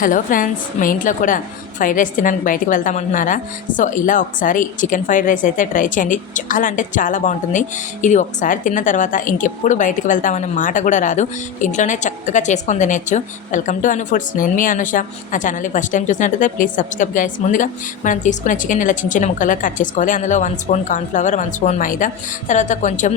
Hello friends మీ ఇంట్లో కూడా fried rice తినడానికి బయటికి వెళ్తామంటున్నారా సో ఇలా ఒకసారి చికెన్ ఫ్రైడ్ రైస్ అయితే ట్రై చేయండి. చాలా అంటే చాలా బాగుంటుంది. ఇది ఒకసారి తిన్న తర్వాత ఇంకెప్పుడు బయటికి వెళ్తామనే మాట కూడా రాదు. ఇంట్లోనే చక్కగా చేసుకొని తినేచ్చు వెల్కమ్ టు అను ఫుడ్స్. నేను మీ అనుష. నా ఛానల్ని ఫస్ట్ టైం చూసినట్టయితే ప్లీజ్ సబ్స్క్రైబ్ గైస్ ముందుగా మనం తీసుకున్న చికెన్ ఇలా చిన్న చిన్న ముక్కలుగా కట్ చేసుకోవాలి. అందులో one spoon cornflour one spoon maida తర్వాత కొంచెం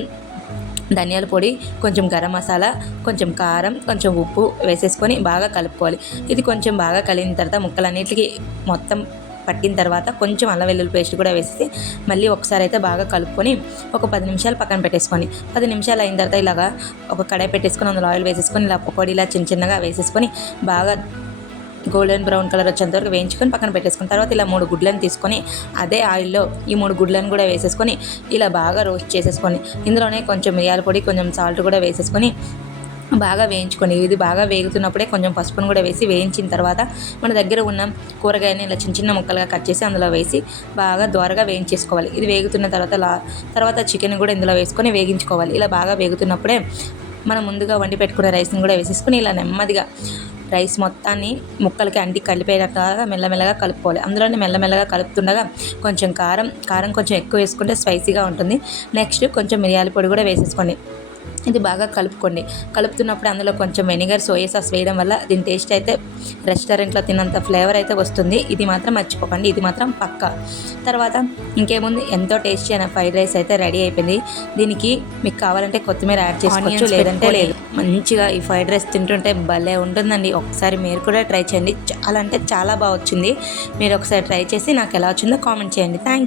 ధనియాల పొడి కొంచెం గరం మసాలా కొంచెం కారం కొంచెం ఉప్పు వేసేసుకొని బాగా కలుపుకోవాలి. ఇది కొంచెం బాగా కలిగిన తర్వాత ముక్కలన్నిటికీ మొత్తం పట్టిన తర్వాత కొంచెం అల్లం వెల్లుల్లి పేస్ట్ కూడా వేసేసి మళ్ళీ ఒకసారి అయితే బాగా కలుపుకొని ఒక పది నిమిషాలు పక్కన పెట్టేసుకొని పది నిమిషాలు అయిన తర్వాత ఇలాగా ఒక కడాయి పెట్టేసుకొని అందులో ఆయిల్ వేసేసుకొని ఇలా పొడి ఇలా చిన్న చిన్నగా వేసేసుకొని బాగా గోల్డెన్ బ్రౌన్ కలర్ వచ్చేంత వరకు వేయించుకొని పక్కన పెట్టేసుకున్న తర్వాత ఇలా మూడు గుడ్లను తీసుకొని అదే ఆయిల్లో ఈ మూడు గుడ్లను కూడా వేసేసుకొని ఇలా బాగా రోస్ట్ చేసేసుకొని ఇందులోనే కొంచెం మిరియాల పొడి కొంచెం సాల్ట్ కూడా వేసేసుకొని బాగా వేయించుకొని ఇది బాగా వేగుతున్నప్పుడే కొంచెం పసుపును కూడా వేసి వేయించిన తర్వాత మన దగ్గర ఉన్న కూరగాయని ఇలా చిన్న చిన్న ముక్కలుగా కట్ చేసి అందులో వేసి బాగా ద్వారగా వేయించేసుకోవాలి. ఇది వేగుతున్న తర్వాత లా తర్వాత చికెన్ కూడా ఇందులో వేసుకొని వేగించుకోవాలి. ఇలా బాగా వేగుతున్నప్పుడే మనం ముందుగా వండి పెట్టుకున్న రైస్ని కూడా వేసేసుకుని ఇలా నెమ్మదిగా రైస్ మొత్తాన్ని ముక్కలకి అంటి కలిపేటట్టుగా మెల్లమెల్లగా కలుపుకోవాలి. అందులోనే మెల్లమెల్లగా కలుపుతుండగా కొంచెం కారం కారం కొంచెం ఎక్కువ వేసుకుంటే స్పైసీగా ఉంటుంది. నెక్స్ట్ కొంచెం మిరియాల పొడి కూడా వేసేసుకోండి. ఇది బాగా కలుపుకోండి. కలుపుతున్నప్పుడు అందులో కొంచెం వెనిగర్ సోయా సాస్ వేయడం వల్ల దీని టేస్ట్ అయితే రెస్టారెంట్లో తిన్నంత ఫ్లేవర్ అయితే వస్తుంది. ఇది మాత్రం మర్చిపోకండి. ఇది మాత్రం పక్క. తర్వాత ఇంకేముంది? ఎంతో టేస్టీ అయిన ఫ్రైడ్ రైస్ అయితే రెడీ అయిపోయింది. దీనికి మీకు కావాలంటే కొత్తిమీర యాడ్ చేసుకోవచ్చు. లేదంటే లేదు. మంచిగా ఈ ఫ్రైడ్ రైస్ తింటుంటే భలే ఉంటుందండి. ఒకసారి మీరు కూడా ట్రై చేయండి. చాలా అంటే చాలా బాగా వచ్చింది. మీరు ఒకసారి ట్రై చేసి నాకు ఎలా వచ్చిందో కామెంట్ చేయండి. థ్యాంక్